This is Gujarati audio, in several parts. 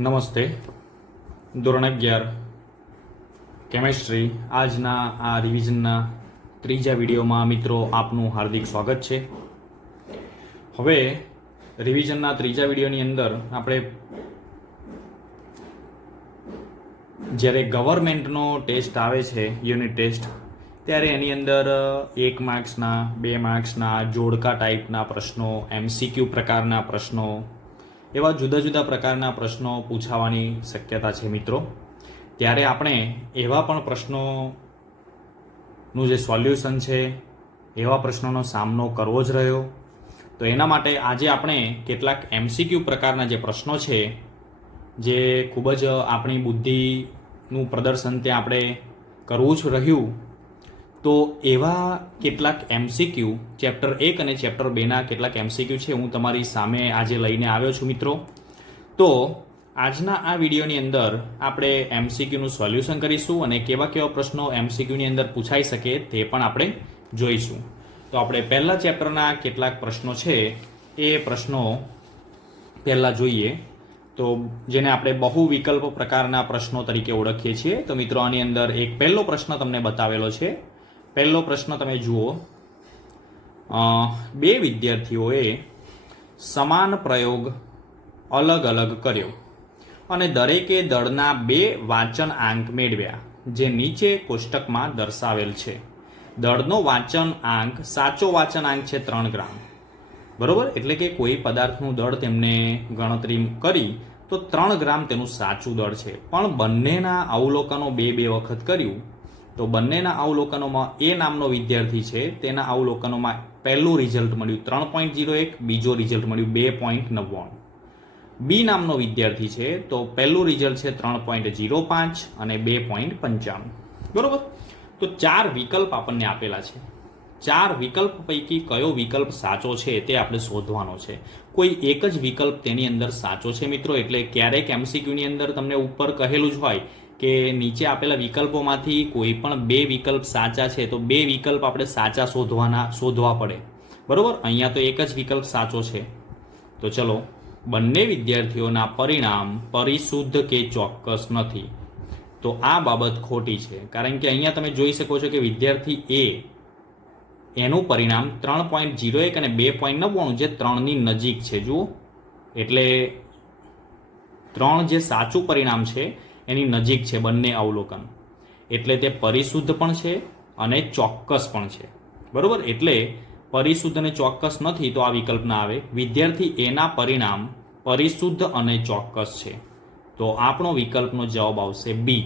નમસ્તે. ધોરણ 11 કેમેસ્ટ્રી આજના આ રિવિઝનના ત્રીજા વિડીયોમાં મિત્રો આપનું હાર્દિક સ્વાગત છે. હવે રિવિઝનના ત્રીજા વિડીયોની અંદર આપણે જ્યારે ગવર્મેન્ટનો ટેસ્ટ આવે છે યુનિટ ટેસ્ટ, ત્યારે એની અંદર 1 માર્ક્સના 2 માર્ક્સના જોડકા ટાઈપના પ્રશ્નો, MCQ પ્રકારના પ્રશ્નો, એવા જુદા જુદા પ્રકારના પ્રશ્નો પૂછાવાની શક્યતા છે મિત્રો. ત્યારે આપણે એવા પણ પ્રશ્નોનું જે સોલ્યુશન છે એવા પ્રશ્નોનો સામનો કરવો જ રહ્યો. તો એના માટે આજે આપણે કેટલાક MCQ પ્રકારના જે પ્રશ્નો છે, જે ખૂબ જ આપણી બુદ્ધિનું પ્રદર્શન ત્યાં આપણે કરવું જ રહ્યું, તો એવા કેટલાક MCQ ચેપ્ટર 1 અને ચેપ્ટર 2ના કેટલાક MCQ છે હું તમારી સામે આજે લઈને આવ્યો છું મિત્રો. તો આજના આ વિડીયોની અંદર આપણે MCQનું સોલ્યુશન કરીશું અને કેવા કેવા પ્રશ્નો MCQની અંદર પૂછાઈ શકે તે પણ આપણે જોઈશું. તો આપણે પહેલા ચેપ્ટરના કેટલાક પ્રશ્નો છે એ પ્રશ્નો પહેલાં જોઈએ. તો જેને આપણે બહુ વિકલ્પ પ્રકારના પ્રશ્નો તરીકે ઓળખીએ છીએ. તો મિત્રો આની અંદર એક પહેલો પ્રશ્ન તમને બતાવેલો છે. પહેલો પ્રશ્ન તમે જુઓ. બે વિદ્યાર્થીઓએ સમાન પ્રયોગ અલગ અલગ કર્યો અને દરેકે દળના 2 વાંચન આંક મેળવ્યા, જે નીચે કોષ્ટકમાં દર્શાવેલ છે. દળનો વાંચન આંક, સાચો વાંચન આંક છે 3 ગ્રામ, બરોબર. એટલે કે કોઈ પદાર્થનું દળ તેમને ગણતરી કરી તો 3 ગ્રામ તેનું સાચું દળ છે. પણ બંનેના અવલોકનો 2 વખત કર્યું, તો બંનેના અવલોકનોમાં એ નામનો વિદ્યાર્થી છે તેના અવલોકનોમાં પહેલું રિઝલ્ટ મળ્યું 3.01, બીજો રિઝલ્ટ મળ્યું 2.99. બી નામનો વિદ્યાર્થી છે તો પહેલું રિઝલ્ટ છે 3.05 અને 2.95, બરોબર. તો 4 વિકલ્પ આપણને આપેલા છે. 4 વિકલ્પ પૈકી કયો વિકલ્પ સાચો છે તે આપણે શોધવાનો છે. કોઈ એક જ વિકલ્પ તેની અંદર સાચો છે મિત્રો. એટલે ક્યારેક MCQની અંદર તમને ઉપર કહેલું જ હોય કે નીચે આપેલા વિકલ્પોમાંથી કોઈ પણ 2 વિકલ્પ સાચા છે, તો 2 વિકલ્પ આપણે સાચા શોધવા પડે, બરોબર. અહીંયા તો એક જ વિકલ્પ સાચો છે. તો ચલો, બંને વિદ્યાર્થીઓના પરિણામ પરિશુદ્ધ કે ચોક્કસ નથી. તો આ બાબત ખોટી છે, કારણ કે અહીંયા તમે જોઈ શકો છો કે વિદ્યાર્થી એ એનું પરિણામ 3.01 અને 2.99 જે 3ની નજીક છે, જુઓ. એટલે 3 જે સાચું પરિણામ છે એની નજીક છે બંને અવલોકન, એટલે તે પરિશુદ્ધ પણ છે અને ચોક્કસ પણ છે, બરોબર. એટલે પરિશુદ્ધ અને ચોક્કસ નથી તો આ વિકલ્પ ના આવે. વિદ્યાર્થી એના પરિણામ પરિશુદ્ધ અને ચોક્કસ છે, તો આપણો વિકલ્પનો જવાબ આવશે બી,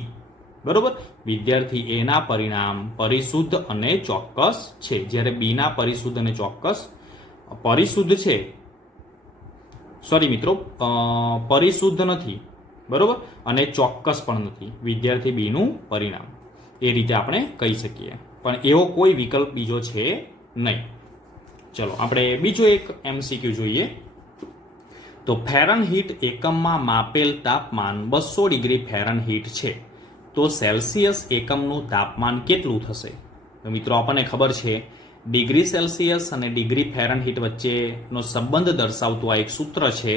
બરોબર. વિદ્યાર્થી એના પરિણામ પરિશુદ્ધ અને ચોક્કસ છે, જ્યારે બીના પરિશુદ્ધ અને ચોક્કસ પરિશુદ્ધ છે, સોરી મિત્રો, પરિશુદ્ધ નથી, બરોબર, અને ચોક્કસ પણ નથી વિદ્યાર્થી બીનું પરિણામ. એ રીતે આપણે કહી શકીએ, પણ એવો કોઈ વિકલ્પ બીજો છે નહીં. ચલો આપણે બીજો એક MCQ જોઈએ. તો ફેરનહીટ એકમમાં માપેલ તાપમાન 200 ડિગ્રી ફેરનહીટ છે, તો સેલ્સિયસ એકમનું તાપમાન કેટલું થશે? તો મિત્રો આપણને ખબર છે ડિગ્રી સેલ્સિયસ અને ડિગ્રી ફેરનહીટ વચ્ચેનો સંબંધ દર્શાવતું આ એક સૂત્ર છે,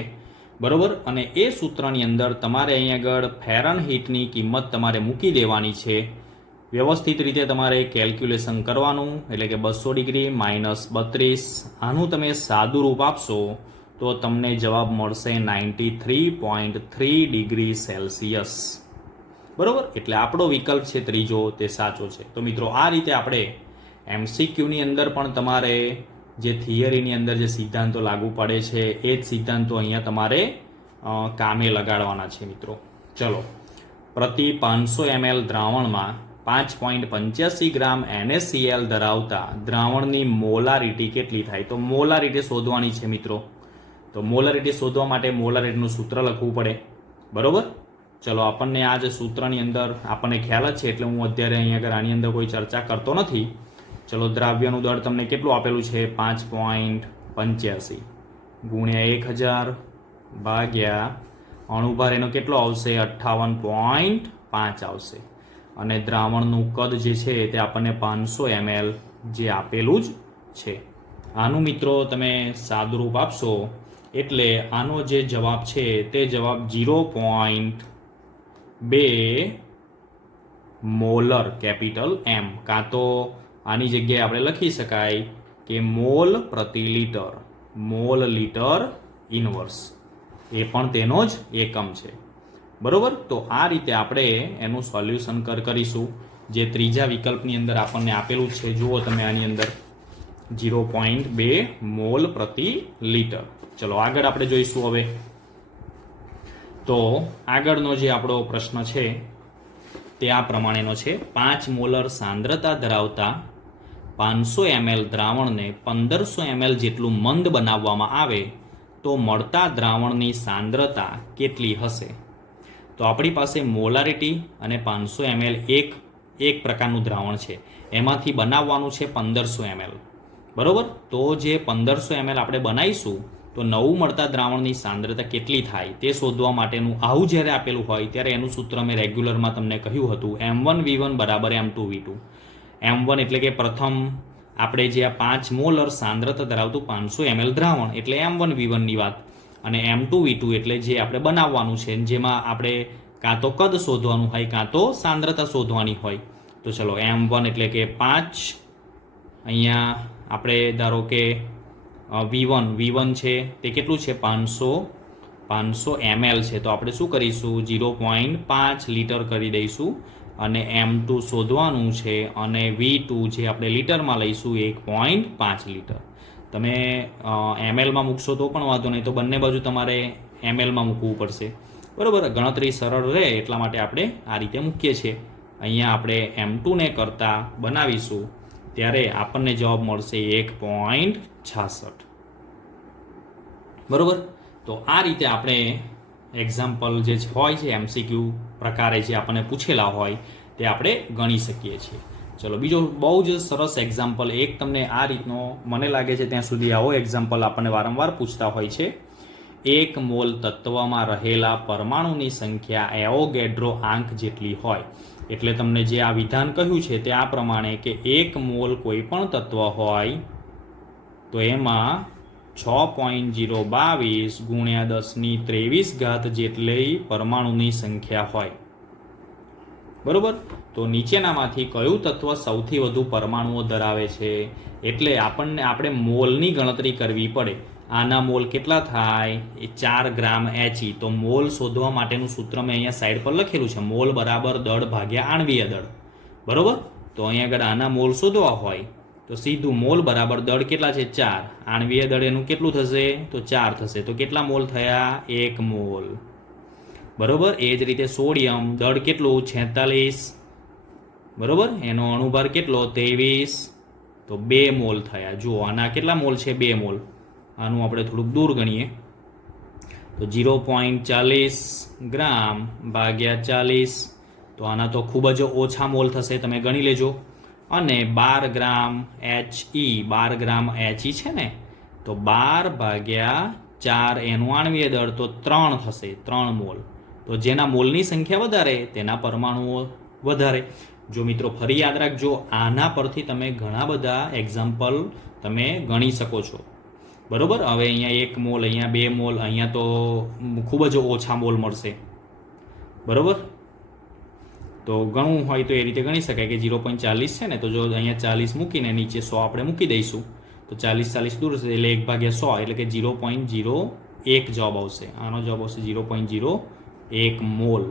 બરોબર. અને એ સૂત્રની અંદર તમારે અહીં આગળ ફેરનહીટની કિંમત તમારે મૂકી દેવાની છે. વ્યવસ્થિત રીતે તમારે કેલ્ક્યુલેશન કરવાનું, એટલે કે 200 ડિગ્રી -32. આનું તમે સાદું રૂપ આપશો તો તમને જવાબ મળશે 93.3 ડિગ્રી સેલ્સિયસ, બરોબર. એટલે આપણો વિકલ્પ છે ત્રીજો તે સાચો છે. તો મિત્રો આ રીતે આપણે MCQની અંદર પણ તમારે જે થિયરીની અંદર જે સિદ્ધાંતો લાગુ પડે છે એ જ સિદ્ધાંતો અહીંયા તમારે કામે લગાડવાના છે મિત્રો. ચલો, પ્રતિ 500 ml દ્રાવણમાં 5.85 ગ્રામ NaCl ધરાવતા દ્રાવણની મોલારિટી કેટલી થાય? તો મોલારિટી શોધવાની છે મિત્રો. તો મોલારિટી શોધવા માટે મોલારિટીનું સૂત્ર લખવું પડે, બરોબર. ચલો, આપણને આ જે સૂત્રની અંદર આપણને ખ્યાલ જ છે, એટલે હું અત્યારે અહીંયા આગળ આની અંદર કોઈ ચર્ચા કરતો નથી. ચલો, દ્રાવ્યનું દળ તમને કેટલું આપેલું છે? 5.85 ગુણ્યા 1000 ભાગ્યા અણુભાર એનો કેટલો આવશે? 58.5 આવશે. અને દ્રાવણનું કદ જે છે તે આપણને 500 ml જે આપેલું જ છે. આનું મિત્રો તમે સાદુરૂપ આપશો એટલે આનો જે જવાબ છે તે જવાબ 0.2 મોલર કેપિટલ એમ, કાં તો આની જગ્યાએ આપણે લખી શકાય કે મોલ પ્રતિ લીટર, મોલ લીટર ઇનવર્સ, એ પણ તેનો જ એકમ છે. બરોબર, તો આ રીતે આપણે એનું સોલ્યુશન કરીશું, જે ત્રીજા વિકલ્પની અંદર આપણને આપેલું છે. જુઓ તમે આની અંદર 0.2 મોલ પ્રતિ લીટર. ચલો આગળ આપણે જોઈશું. હવે તો આગળનો જે આપણો પ્રશ્ન છે તે આ પ્રમાણેનો છે. 5 મોલર સાંદ્રતા ધરાવતા 500 ml દ્રાવણને 1500 ml જેટલું મંદ બનાવવામાં આવે તો મળતા દ્રાવણની સાંદ્રતા કેટલી હશે? તો આપણી પાસે મોલારિટી અને 500 ml એક પ્રકારનું દ્રાવણ છે, એમાંથી બનાવવાનું છે 1500 ml. બરોબર, તો જે 1500 ml આપણે બનાવીશું તો નવું મળતા દ્રાવણની સાંદ્રતા કેટલી થાય તે શોધવા માટેનું આવું જ્યારે આપેલું હોય ત્યારે એનું સૂત્ર મેં રેગ્યુલરમાં તમને કહ્યું હતું, M1V1 બરાબર M2V2. M1 એટલે કે પ્રથમ આપણે જે આ 5 મોલર સાંદ્રતા ધરાવતું 500 ml દ્રાવણ એટલે M1V1 ની વાત, અને M2V2 એટલે જે આપણે બનાવવાનું છે, જેમાં આપણે કાં તો કદ શોધવાનું હોય કાં તો સાંદ્રતા શોધવાની હોય. તો ચલો M1 એટલે કે 5, અહીંયા આપણે ધારો કે V1 છે તે કેટલું છે 500 ml છે, તો આપણે શું કરીશું 0.5 લીટર કરી દઈશું, અને M2 શોધવાનું છે, અને V2 જે આપણે લીટરમાં લઈશું 1.5 લીટર. તમે mlમાં મૂકશો તો પણ વાંધો નહીં, તો બંને બાજુ તમારે mlમાં મૂકવું પડશે. બરાબર, ગણતરી સરળ રહે એટલા માટે આપણે આ રીતે મૂકીએ છીએ. અહીંયા આપણે M2ને કરતાં બનાવીશું ત્યારે આપણને જવાબ મળશે 1.66. બરાબર, તો આ રીતે આપણે એક્ઝામ્પલ જે હોય છે MCQ પ્રકારે જે આપણને પૂછેલા હોય તે આપણે ગણી શકીએ છીએ. ચલો બીજો બહુ જ સરસ એક્ઝામ્પલ એક તમને આ રીતનો, મને લાગે છે ત્યાં સુધી આવો એક્ઝામ્પલ આપણને વારંવાર પૂછતા હોય છે. 1 મોલ તત્વમાં રહેલા પરમાણુની સંખ્યા એવોગેડ્રો આંક જેટલી હોય. એટલે તમને જે આ વિધાન કહ્યું છે તે આ પ્રમાણે કે 1 મોલ કોઈ પણ તત્વ હોય તો એમાં 6.022 ગુણ્યા 1023 જેટલી પરમાણુની સંખ્યા હોય. બરોબર, તો નીચેનામાંથી કયું તત્વ સૌથી વધુ પરમાણુઓ ધરાવે છે? એટલે આપણે મોલની ગણતરી કરવી પડે. આના મોલ કેટલા થાય? એ 4 ગ્રામ He. તો મોલ શોધવા માટેનું સૂત્ર મેં અહીંયા સાઈડ પર લખેલું છે, મોલ બરાબર દળ ભાગ્યા આણવીય દળ. બરોબર, તો અહીંયા આગળ આના મોલ શોધવા હોય તો સીધું મોલ બરાબર દળ કેટલા છે 4, આણવીય દળ એનું કેટલું થશે તો 4 થશે. તો કેટલા મોલ થયા? 1 મોલ. બરોબર, એ જ રીતે સોડિયમ દળ કેટલું 46, બરોબર, એનો અણુભાર કેટલો 23, તો 2 મોલ થયા. જુઓ આના કેટલા મોલ છે? 2 મોલ. આનું આપણે થોડુંક દૂર ગણીએ તો 0.40 ગ્રામ ભાગ્યા 40, તો આના તો ખૂબ જ ઓછા મોલ થશે, તમે ગણી લેજો. અને 12 ગ્રામ He, 12 ગ્રામ He છે ને, તો 12 ભાગ્યા 4 એનું આણવીય દળ તો 3 થશે, 3 મોલ. તો જેના મોલની સંખ્યા વધારે તેના પરમાણુઓ વધારે. જો મિત્રો ફરી યાદ રાખજો, આના પરથી તમે ઘણા બધા એક્ઝામ્પલ તમે ગણી શકો છો. બરોબર, હવે અહીંયા 1 મોલ, અહીંયા 2 મોલ, અહીંયા તો ખૂબ જ ઓછા મોલ મળશે. બરોબર, તો ગણવું હોય તો એ રીતે ગણી શકાય કે 0.40 છે ને, તો જો અહીંયા 40 મૂકીને નીચે 100 આપણે મૂકી દઈશું તો 40 દૂર છે એટલે 1/100 એટલે કે 0.01 જવાબ આવશે. આનો જવાબ આવશે 0.01 મોલ.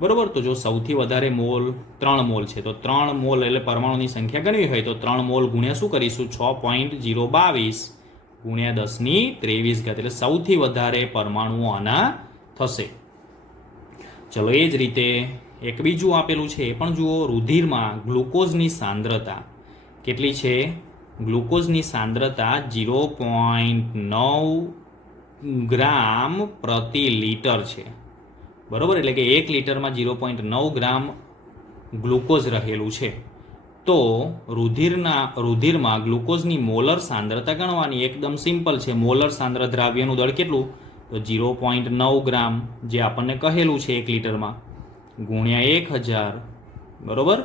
બરોબર, તો જો સૌથી વધારે મોલ 3 મોલ છે તો 3 મોલ એટલે પરમાણુની સંખ્યા ગણવી હોય તો 3 મોલ ગુણ્યા શું કરીશું 6.022 ગુણ્યા 1023 એટલે સૌથી વધારે પરમાણુઓ આના થશે. ચલો એ જ રીતે એક બીજું આપેલું છે એ પણ જુઓ. રુધિરમાં ગ્લુકોઝની સાંદ્રતા કેટલી છે? ગ્લુકોઝની સાંદ્રતા 0.9 ગ્રામ પ્રતિ લીટર છે. બરોબર, એટલે કે 1 લીટરમાં 0.9 ગ્રામ ગ્લુકોઝ રહેલું છે. તો રુધિરમાં ગ્લુકોઝની મોલર સાંદ્રતા ગણવાની એકદમ સિમ્પલ છે. મોલર સાંદ્ર દ્રાવ્યનું દળ કેટલું? તો 0.9 ગ્રામ જે આપણને કહેલું છે 1 લીટરમાં ગુણ્યા 1000, બરોબર,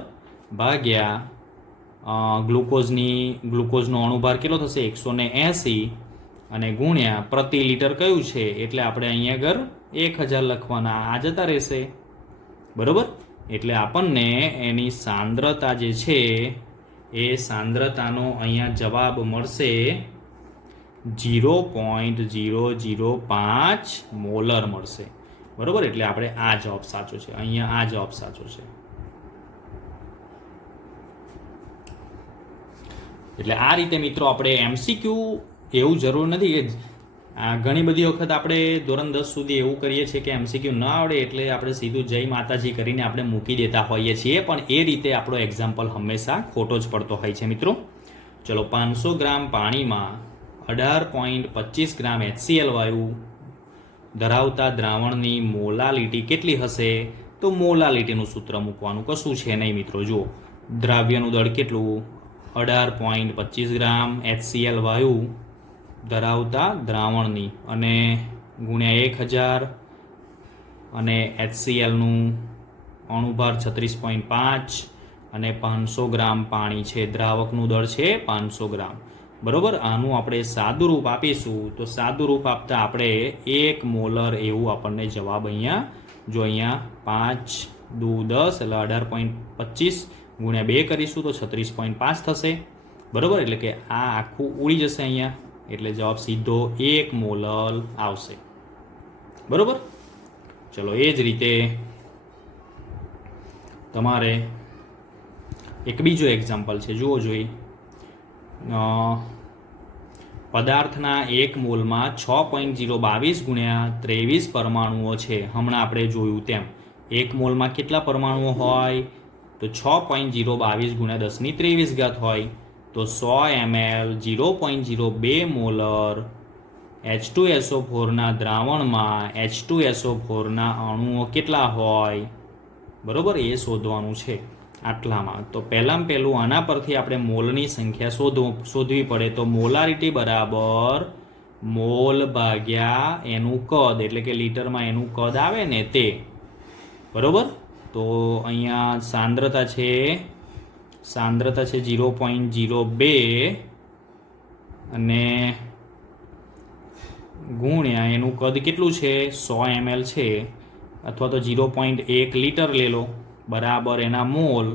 ભાગ્યા ગ્લુકોઝનો અણુભાર કેટલો થશે 180, અને ગુણ્યા પ્રતિ લિટર કયું છે એટલે આપણે અહીંયા આગળ 1000 લખવાના, આ જતા રહેશે. બરોબર, એટલે આપણને એની સાંદ્રતા જે છે એ સાંદ્રતાનો અહીંયા જવાબ મળશે 0.005 મોલર મળશે. બરોબર, એટલે આપણે આ જવાબ સાચો છે, અહીંયા આ જવાબ સાચો છે. એટલે આ રીતે મિત્રો આપણે એમસીક્યુ એવું જરૂર નથી કે ઘણી બધી વખત આપણે ધોરણ 10 સુધી એવું કરીએ છીએ કે એમસીક્યુ ન આવડે એટલે આપણે સીધું જય માતાજી કરીને આપણે મૂકી દેતા હોઈએ છીએ, પણ એ રીતે આપણો એક્ઝામ્પલ હંમેશા ખોટો જ પડતો હોય છે મિત્રો. ચલો, 500 ગ્રામ પાણીમાં 18.25 ગ્રામ HCl વાયુ ધરાવતા દ્રાવણની મોલાલિટી કેટલી હશે? તો મોલાલિટીનું સૂત્ર મૂકવાનું, કશું છે નહીં મિત્રો. જુઓ, દ્રાવ્યનું દળ કેટલું? 18.25 ગ્રામ HCl વાયુ ધરાવતા દ્રાવણની અને ગુણ્યા 1000 અને HClનું અણુભાર 36.5 અને 500 ગ્રામ પાણી છે, દ્રાવકનું દળ છે 500 ગ્રામ. બરોબર, આનું આપણે સાદું રૂપ આપીશું તો સાદું રૂપ આપતા આપણે 1 મોલર એવું આપણને જવાબ અહીંયા, જો અહીંયા 5 દુ 10 એટલે 18.25 ગુણ્યા 2 કરીશું તો 36.5 થશે. બરોબર, એટલે કે આ આખું ઉડી જશે અહીંયા, એટલે જવાબ સીધો 1 મોલર આવશે. બરોબર, ચલો એ જ રીતે તમારે એક બીજો એક્ઝામ્પલ છે, જુઓ જોઈ. પદાર્થના 1 મોલમાં 6.022 ગુણ્યા 23 પરમાણુઓ છે. હમણાં આપણે જોયું તેમ 1 મોલમાં કેટલા પરમાણુઓ હોય? તો 6.022 ગુણ્યા 10⁻23 હોય. તો 100 ml 0.02 મોલર H2SO4ના દ્રાવણમાં H2SO4ના અણુઓ કેટલા હોય? બરોબર, એ શોધવાનું છે આટલામાં. તો પહેલું આના પરથી આપણે મોલની સંખ્યા શોધવી પડે. તો મોલારિટી બરાબર મોલ ભાગ્યા એનું કદ, એટલે કે લીટરમાં એનું કદ આવે ને તે. બરોબર, તો અહીંયા સાંદ્રતા છે 0.02 અને ગુણ્યા એનું કદ કેટલું છે? 100 ml છે, અથવા તો 0.1 લિટર લઈ લો, બરાબર એના મોલ,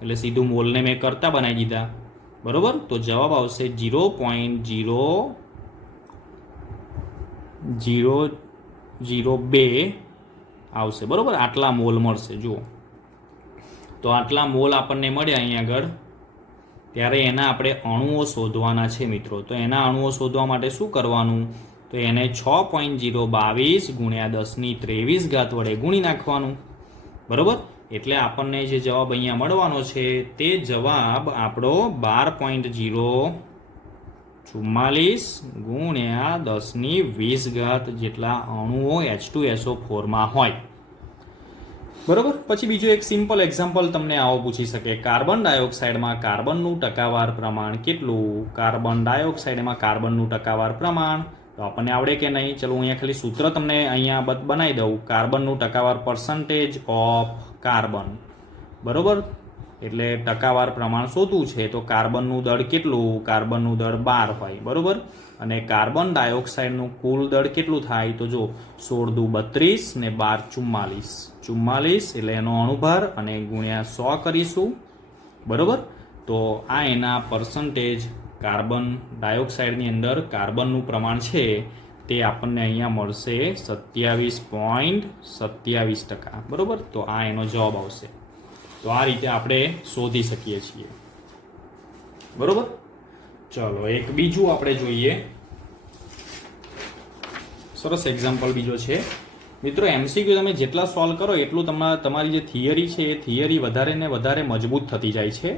એટલે સીધું મોલને મેં કરતા બનાવી દીધા. બરોબર, તો જવાબ આવશે 0.0002 આવશે. બરોબર, આટલા મોલ મળશે. જુઓ, તો આટલા મોલ આપણને મળ્યા અહીંયા આગળ. ત્યારે એના આપણે અણુઓ શોધવાના છે મિત્રો. તો એના અણુઓ શોધવા માટે શું કરવાનું? તો એને 6.022 ગુણ્યા 10⁻23 વડે ગુણી નાખવાનું. બરોબર, એટલે આપણને જે જવાબ અહીંયા મળવાનો છે તે જવાબ આપણો 12.044 ગુણ્યા 10⁻20 જેટલા અણુઓ H2SO4માં હોય. બરોબર, પછી બીજું એક સિમ્પલ એક્ઝામ્પલ તમને આવો પૂછી શકે, કાર્બન ડાયોક્સાઇડમાં કાર્બનનું ટકાવાર પ્રમાણ કેટલું? કાર્બન ડાયોક્સાઇડમાં કાર્બનનું ટકાવાર પ્રમાણ તો આપણને આવડે કે નહીં? ચલો, અહીંયા ખાલી સૂત્ર તમને અહીંયા બનાવી દઉં. કાર્બનનું ટકાવાર પર્સન્ટેજ ઓફ કાર્બન. બરોબર, એટલે ટકાવાર પ્રમાણ શોધવું છે તો કાર્બનનું દળ કેટલું? કાર્બનનું દળ 12 હોય. બરોબર, અને કાર્બન ડાયોક્સાઇડનું કુલ દળ કેટલું થાય? તો જો 16 દુ 32 ને 12 44 એટલે એનો અણુભાર અને ગુણ્યા 100 કરીશું. બરોબર, તો આ એના પર્સન્ટેજ કાર્બન ડાયોક્સાઇડની અંદર કાર્બનનું પ્રમાણ છે તે આપણને અહીંયા મળશે 27.27%. બરોબર, તો આ એનો જવાબ આવશે. તો આ રીતે આપણે શોધી શકીએ છીએ. બરોબર, ચલો એક બીજું આપણે જોઈએ. સરસ એક્ઝામ્પલ બીજો છે મિત્રો. એમસીક્યુ તમે જેટલા સોલ્વ કરો એટલું તમારી જે થિયરી છે એ થિયરી વધારે ને વધારે મજબૂત થતી જાય છે.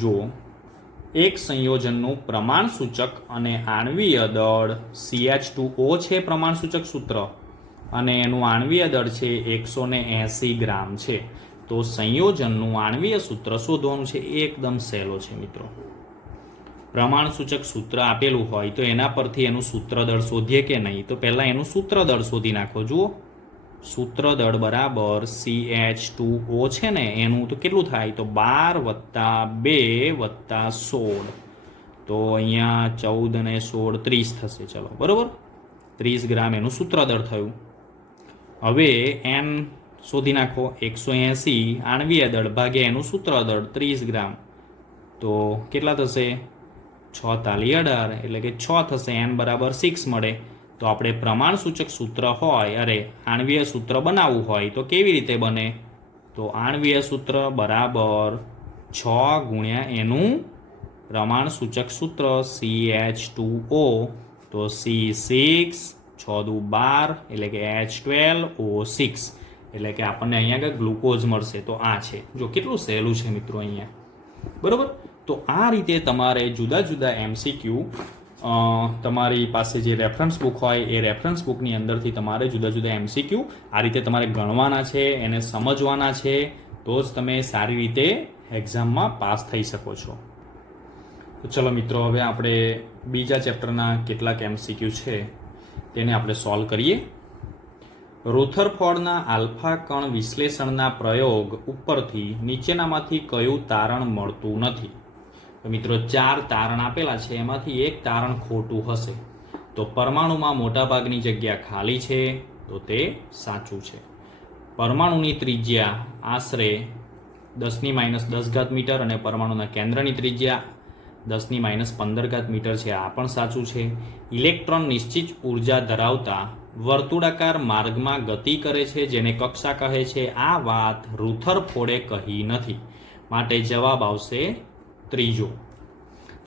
જુઓ, એક સંયોજનનું પ્રમાણસૂચક અને આણ્વીય દળ CH2O છે પ્રમાણસૂચક સૂત્ર, અને એનું આણ્વીય દળ છે 180 ગ્રામ છે. તો સંયોજનનું આણ્વીય સૂત્ર શોધવાનું છે. એકદમ સહેલો છે મિત્રો. પ્રમાણસૂચક સૂત્ર આપેલું હોય તો એના પરથી એનું સૂત્રદળ શોધીએ કે નહીં? તો પહેલાં એનું સૂત્રદળ શોધી નાખો. જુઓ, સૂત્રદળ બરાબર CH2O છે ને એનું તો કેટલું થાય? તો 12 + 2 + 16. તો અહીંયા 14 અને 16 30 થશે. ચલો બરાબર, 30 ગ્રામ એનું સૂત્રદળ થયું. હવે એન શોધી નાખો. 180 આણ્વીય દળ ભાગ્યા એનું સૂત્રદળ 30 ગ્રામ, તો કેટલા થશે? 6 તાલી 18, એટલે કે 6 થશે. એન બરાબર 6 મળે. તો આપણે પ્રમાણસૂચક સૂત્ર હોય, આણ્વીય સૂત્ર બનાવવું હોય તો કેવી રીતે બને? તો આણ્વીય સૂત્ર બરાબર 6 ગુણ્યા એનું પ્રમાણસૂચક સૂત્ર CH2O, તો C6, 6 દુ 12, એટલે કે H12O6, એટલે કે આપણને અહીંયા આગળ ગ્લુકોઝ મળશે. તો આ છે, જો કેટલું સહેલું છે મિત્રો અહીંયા, બરોબર. તો આ રીતે તમારે જુદા જુદા MCQ તમારી પાસે જે રેફરન્સ બુક હોય એ રેફરન્સ બુકની અંદરથી તમારે જુદા જુદા MCQ આ રીતે તમારે ગણવાના છે, એને સમજવાના છે, તો જ તમે સારી રીતે એક્ઝામમાં પાસ થઈ શકો છો. તો ચલો મિત્રો, હવે આપણે બીજા ચેપ્ટરના કેટલાક MCQ છે તેને આપણે સોલ્વ કરીએ. રુથરફોર્ડના આલ્ફા કણ વિશ્લેષણના પ્રયોગ ઉપરથી નીચેનામાંથી કયું તારણ મળતું નથી? તો મિત્રો 4 તારણ આપેલા છે, એમાંથી એક તારણ ખોટું હશે. તો પરમાણુમાં મોટાભાગની જગ્યા ખાલી છે, તો તે સાચું છે. પરમાણુની ત્રિજ્યા આશરે 10⁻10 મીટર અને પરમાણુના કેન્દ્રની ત્રિજ્યા 10⁻15 મીટર છે, આ પણ સાચું છે. ઇલેક્ટ્રોન નિશ્ચિત ઉર્જા ધરાવતા વર્તુળાકાર માર્ગમાં ગતિ કરે છે, જેને કક્ષા કહે છે. આ વાત રુથરફોર્ડે કહી નથી, માટે જવાબ આવશે ત્રીજો.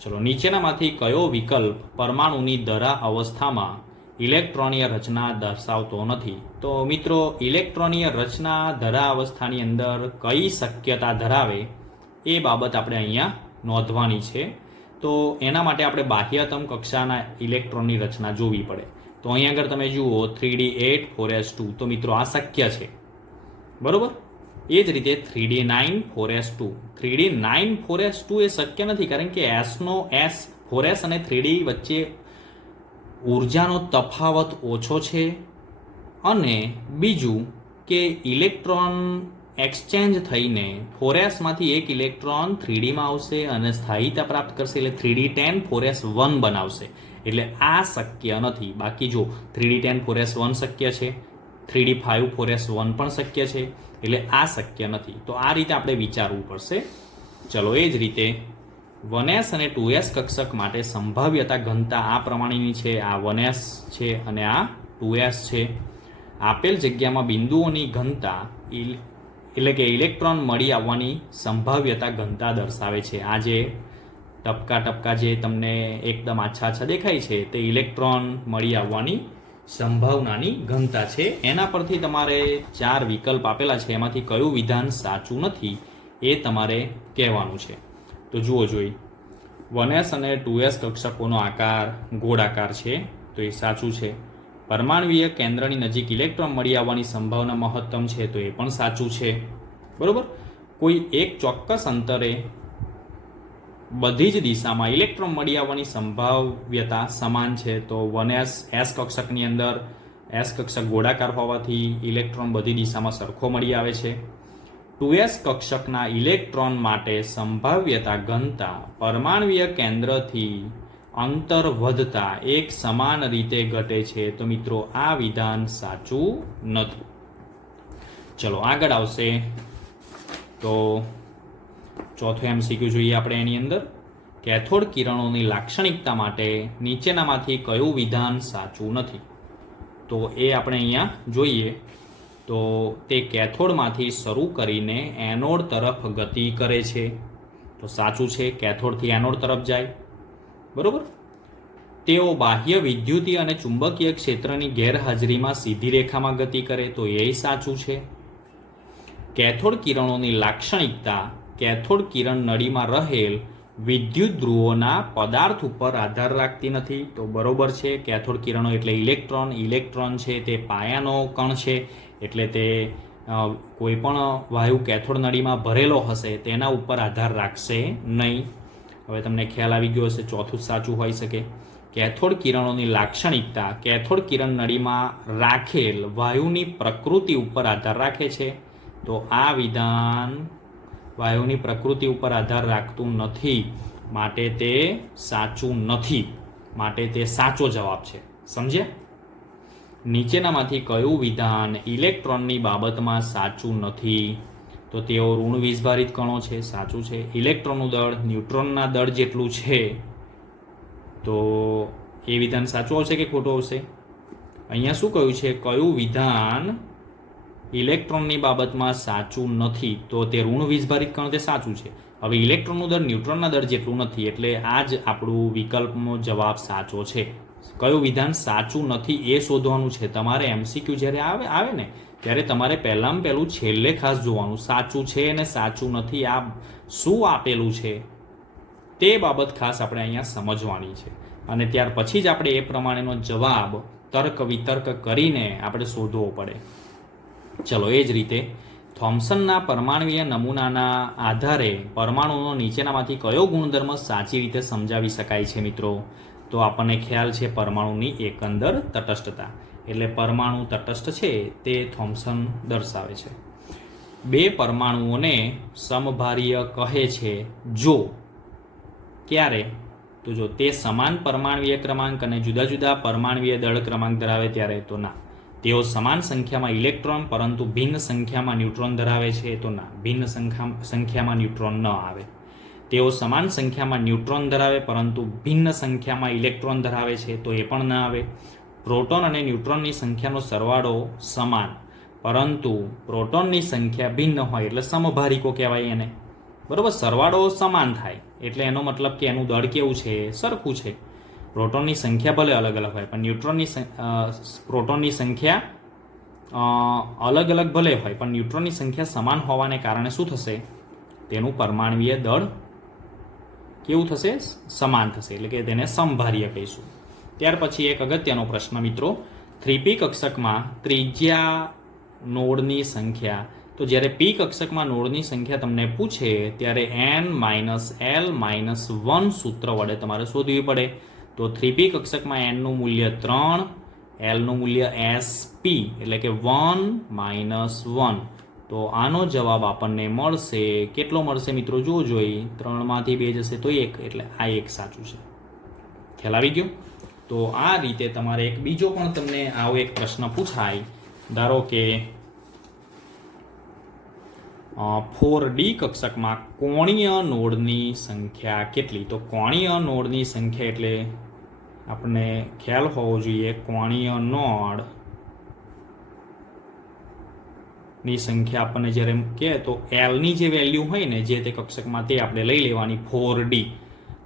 ચલો, નીચેનામાંથી કયો વિકલ્પ પરમાણુની ધરા અવસ્થામાં ઇલેક્ટ્રોનીય રચના દર્શાવતો નથી? તો મિત્રો, ઇલેક્ટ્રોનીય રચના ધરા અવસ્થાની અંદર કઈ શક્યતા ધરાવે એ બાબત આપણે અહીંયા નોંધવાની છે. તો એના માટે આપણે બાહ્યતમ કક્ષાના ઇલેક્ટ્રોનની રચના જોવી પડે. તો અહીં આગળ તમે જુઓ 3D8 4s2, તો મિત્રો આ શક્ય છે, બરોબર. એ જ રીતે 3D9 4s2, 3D9 4s2 એ શક્ય નથી, કારણ કે S 4s અને 3D વચ્ચે ઉર્જાનો તફાવત ઓછો છે, અને બીજું કે ઇલેક્ટ્રોન એક્સચેન્જ થઈને 4sમાંથી એક ઇલેક્ટ્રોન 3Dમાં આવશે અને સ્થાયીતા પ્રાપ્ત કરશે, એટલે 3D10 4s1 બનાવશે. એટલે આ શક્ય નથી. બાકી જો 3D10 4s1 શક્ય છે, 3D5 4s1 પણ શક્ય છે, એટલે આ શક્ય નથી. તો આ રીતે આપણે વિચારવું પડશે. ચલો, એ જ રીતે 1s અને 2s કક્ષક માટે સંભાવ્યતા ઘનતા આ પ્રમાણેની છે. આ 1s છે અને આ 2s છે. આપેલ જગ્યામાં બિંદુઓની ઘનતા એટલે કે ઇલેક્ટ્રોન મળી આવવાની સંભાવ્યતા ઘનતા દર્શાવે છે. આ જે ટપકા જે તમને એકદમ આછા દેખાય છે, તે ઇલેક્ટ્રોન મળી આવવાની સંભાવનાની ઘનતા છે. એના પરથી તમારે 4 વિકલ્પ આપેલા છે, એમાંથી કયું વિધાન સાચું નથી એ તમારે કહેવાનું છે. તો જુઓ જોઈ, 1s અને 2s કક્ષકોનો આકાર ગોળાકાર છે, તો એ સાચું છે. પરમાણુય કેન્દ્રની નજીક ઇલેક્ટ્રોન મળી આવવાની સંભાવના મહત્તમ છે, તો એ પણ સાચું છે, બરોબર. કોઈ એક ચોક્કસ અંતરે બધી જ દિશામાં ઇલેક્ટ્રોન મળી આવવાની સંભાવ્યતા સમાન છે, તો 1s S કક્ષકની અંદર S કક્ષક ગોળાકાર હોવાથી ઇલેક્ટ્રોન બધી દિશામાં સરખો મળી આવે છે. 2s કક્ષકના ઇલેક્ટ્રોન માટે સંભાવ્યતા ઘનતા પરમાણુય કેન્દ્રથી અંતર વધતા એક સમાન રીતે ઘટે છે, તો મિત્રો આ વિધાન સાચું નથી. ચલો, આગળ આવશે. તો ચોથો MCQ જોઈએ આપણે એની અંદર. કેથોડ કિરણોની લાક્ષણિકતા માટે નીચેનામાંથી કયું વિધાન સાચું નથી? તો એ આપણે અહીંયા જોઈએ. તો તે કેથોડમાંથી શરૂ કરીને એનોડ તરફ ગતિ કરે છે, તો સાચું છે. કેથોડથી એનોડ તરફ જાય, બરોબર. તેઓ બાહ્ય વિદ્યુતીય અને ચુંબકીય ક્ષેત્રની ગેરહાજરીમાં સીધી રેખામાં ગતિ કરે, તો એ સાચું છે. કેથોડ કિરણોની લાક્ષણિકતા કેથોડ કિરણ નળીમાં રહેલ વિદ્યુત ધ્રુવોના પદાર્થ ઉપર આધાર રાખતી નથી, તો બરોબર છે. કેથોડ કિરણો એટલે ઇલેક્ટ્રોન છે તે પાયાનો કણ છે, એટલે તે કોઈ પણ વાયુ કેથોડ નળીમાં ભરેલો હશે તેના ઉપર આધાર રાખશે નહીં. હવે તમને ખ્યાલ આવી ગયો હશે, ચોથું સાચું હોઈ શકે. કેથોડ કિરણોની લાક્ષણિકતા કેથોડ કિરણ નળીમાં રાખેલ વાયુની પ્રકૃતિ ઉપર આધાર રાખે છે, તો આ વિધાન વાયુની પ્રકૃતિ ઉપર આધાર રાખતું નથી. માટે તે સાચું નથી, માટે તે સાચો જવાબ છે. સમજ્યા? નીચેનામાંથી કયું વિધાન ઇલેક્ટ્રોનની બાબતમાં સાચું નથી? તો તેઓ ઋણ વીજભારિત કણો છે, સાચું છે. ઇલેક્ટ્રોનનું દળ ન્યુટ્રોનના દળ જેટલું છે, તો એ વિધાન સાચું આવશે કે ખોટું આવશે? અહીંયા શું કહ્યું છે? કયું વિધાન ઇલેક્ટ્રોનની બાબતમાં સાચું નથી? તો તે ઋણ વીજભારિત કણ, તે સાચું છે. હવે ઇલેક્ટ્રોનનું દળ ન્યુટ્રોનના દળ જેટલું નથી, એટલે આ જ આપણું વિકલ્પનો જવાબ સાચો છે. કયું વિધાન સાચું નથી એ શોધવાનું છે. તમારે MCQ જ્યારે આવે ને ત્યારે તમારે પહેલામાં પહેલું છેલ્લે ખાસ જોવાનું, સાચું છે અને સાચું નથી, આ શું આપેલું છે તે બાબત ખાસ આપણે અહીંયા સમજવાની છે. અને ત્યાર પછી જ આપણે એ પ્રમાણેનો જવાબ તર્ક વિતર્ક કરીને આપણે શોધવો પડે. ચલો, એ જ રીતે થોમ્સનના પરમાણુય નમૂનાના આધારે પરમાણુનો નીચેનામાંથી કયો ગુણધર્મ સાચી રીતે સમજાવી શકાય છે મિત્રો? તો આપણને ખ્યાલ છે પરમાણુની એકંદર તટસ્થતા, એટલે પરમાણુ તટસ્થ છે તે થોમ્સન દર્શાવે છે. બે પરમાણુઓને સમભારીય કહે છે જો, ક્યારે? તો જો તે સમાન પરમાણુય ક્રમાંક અને જુદા જુદા પરમાણુય દળ ક્રમાંક ધરાવે ત્યારે. તો ના. તેઓ સમાન સંખ્યામાં ઇલેક્ટ્રોન પરંતુ ભિન્ન સંખ્યામાં ન્યુટ્રોન ધરાવે છે. તો ના, ભિન્ન સંખ્યામાં ન્યુટ્રોન ન આવે. તેઓ સમાન સંખ્યામાં ન્યુટ્રોન ધરાવે પરંતુ ભિન્ન સંખ્યામાં ઇલેક્ટ્રોન ધરાવે છે. તો એ પણ ન આવે. પ્રોટોન અને ન્યુટ્રોનની સંખ્યાનો સરવાળો સમાન પરંતુ પ્રોટોનની સંખ્યા ભિન્ન હોય એટલે સમભારિકો કહેવાય એને. બરોબર? સરવાળો સમાન થાય એટલે એનો મતલબ કે એનું દળ કેવું છે? સરખું છે. પ્રોટોનની સંખ્યા ભલે અલગ અલગ હોય પણ પ્રોટોનની સંખ્યા અલગ અલગ ભલે હોય પણ ન્યુટ્રોનની સંખ્યા સમાન હોવાને કારણે શું થશે? તેનું પરમાણુય દળ કેવું થશે? સમાન થશે, એટલે કે તેને સમભાર્ય કહીશું. ત્યાર પછી એક અગત્યનો પ્રશ્ન મિત્રો, 3p કક્ષકમાં ત્રિજ્યા નોડની સંખ્યા. તો જ્યારે p કક્ષકમાં નોડની સંખ્યા તમને પૂછે ત્યારે n-l-1 સૂત્ર વડે તમારે શોધવી પડે. તો 3p કક્ષકમાં n નું મૂલ્ય 3, l નું મૂલ્ય sp એટલે કે 1 - 1. તો આનો જવાબ આપણને મળશે, કેટલો મળશે મિત્રો? જો જોઈ 3 માંથી 2 જશે તો 1, એટલે આ 1 સાચું છે. ખ્યાલ આવી ગયો? તો આ રીતે તમારે એક બીજો પણ તમને આવો એક પ્રશ્ન પૂછાય. ધારો કે 4d કક્ષકમાં કોણીય નોડની સંખ્યા કેટલી? તો કોણીય નોડની સંખ્યા એટલે આપણને ખ્યાલ હોવો જોઈએ, કોણીય નોડ ની સંખ્યા આપણને જ્યારે કહે તો l ની જે વેલ્યુ હોય ને જે તે કક્ષકમાં તે આપણે લઈ લેવાની 4d.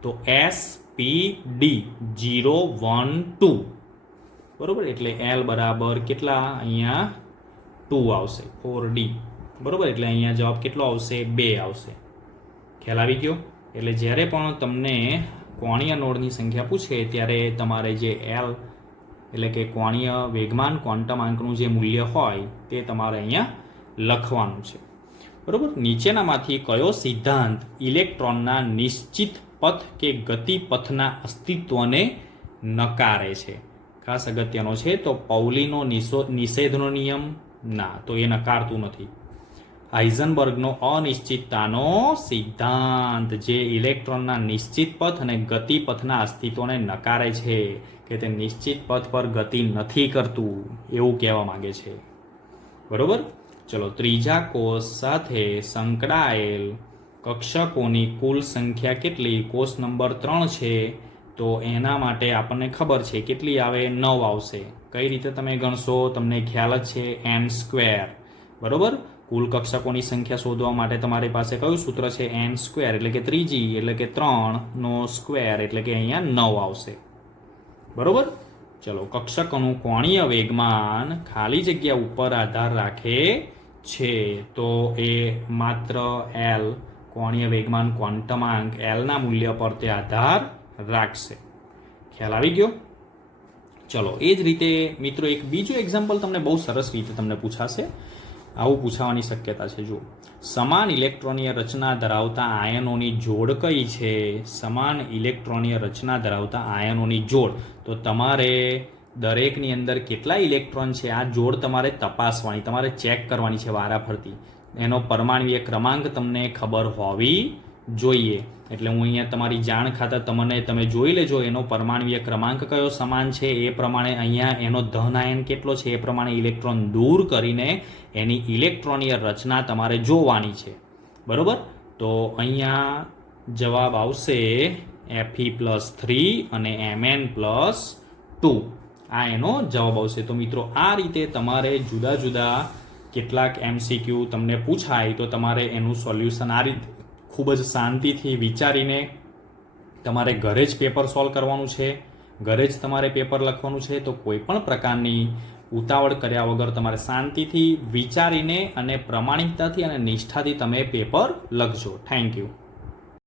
તો spd 0 1 2 બરોબર, એટલે l બરાબર કેટલા? અહીંયા 2 આવશે 4d બરોબર, એટલે અહીંયા જવાબ કેટલો આવશે? 2 આવશે. ખ્યાલ આવી ગયો? એટલે જ્યારે પણ તમને કોણીય નોડની સંખ્યા પૂછે ત્યારે તમારે જે l એટલે કે કોણીય વેગમાન ક્વોન્ટમ આંકનું જે મૂલ્ય હોય તે તમારે અહીંયા લખવાનું છે. બરોબર. નીચેનામાંથી કયો સિદ્ધાંત ઇલેક્ટ્રોનના નિશ્ચિત પથ કે ગતિ પથના અસ્તિત્વને નકારે છે? ખાસ અગત્યનો છે. તો પાઉલીનો નિષેધનો નિયમ? ના, તો એ નકારતું નથી. હાઇઝનબર્ગનો અનિશ્ચિતતાનો સિદ્ધાંત જે ઇલેક્ટ્રોનના નિશ્ચિત પથ અને ગતિ પથના અસ્તિત્વને નકારે છે, કે તે નિશ્ચિત પથ પર ગતિ નથી કરતું એવું કહેવા માંગે છે. બરોબર. ચલો, ત્રીજા કોષ સાથે સંકળાયેલ કક્ષકોની કુલ સંખ્યા કેટલી? કોષ નંબર 3 છે તો એના માટે આપણને ખબર છે કેટલી આવે? 9 આવશે. કઈ રીતે તમે ગણશો? તમને ખ્યાલ જ છે, n². બરોબર. કુલ કક્ષકોની સંખ્યા શોધવા માટે તમારી પાસે કયું સૂત્ર છે? n² એટલે કે 3g એટલે કે 3 એટલે કે અહીંયા 9 આવશે. બરોબર. ચલો, કક્ષકોનું કોણીય વેગમાન ખાલી જગ્યા ઉપર આધાર રાખે છે તો એ માત્ર l કોણીય વેગમાન ક્વોન્ટમાંક l ના મૂલ્ય પર તે આધાર રાખશે. ખ્યાલ આવી ગયો? ચલો, એ જ રીતે મિત્રો એક બીજું એક્ઝામ્પલ તમને બહુ સરસ રીતે તમને પૂછાશે. આવું પૂછાવાની શક્યતા છે. જો, સમાન ઇલેક્ટ્રોનીય રચના ધરાવતા આયનોની જોડ કઈ છે? સમાન ઇલેક્ટ્રોનીય રચના ધરાવતા આયનોની જોડ. તો તમારે દરેકની અંદર કેટલા ઇલેક્ટ્રોન છે આ જોડ તમારે તપાસવાની, તમારે ચેક કરવાની છે વારાફરતી. એનો પરમાણુય ક્રમાંક તમને ખબર હોવી જોઈએ. એટલે હું અહીંયા તમારી જાણ ખાતર તમે જોઈ લેજો એનો પરમાણ્વીય ક્રમાંક કયો સમાન છે, એ પ્રમાણે અહીંયા એનો ધન આયન કેટલો છે, એ પ્રમાણે ઇલેક્ટ્રોન દૂર કરીને એની ઇલેક્ટ્રોનીય રચના તમારે જોવાની છે. બરોબર. તો અહીંયા જવાબ આવશે Fe+3 અને Mn+2. આ એનો જવાબ આવશે. તો મિત્રો આ રીતે તમારે જુદા જુદા કેટલાક MCQ તમને પૂછાય તો તમારે એનું સોલ્યુશન આ રીતે ખૂબ જ શાંતિથી વિચારીને તમારે ઘરે જ પેપર સોલ્વ કરવાનું છે, ઘરે જ તમારે પેપર લખવાનું છે. તો કોઈ પણ પ્રકારની ઉતાવળ કર્યા વગર તમારે શાંતિથી વિચારીને અને પ્રમાણિકતાથી અને નિષ્ઠાથી તમે પેપર લખજો. Thank you.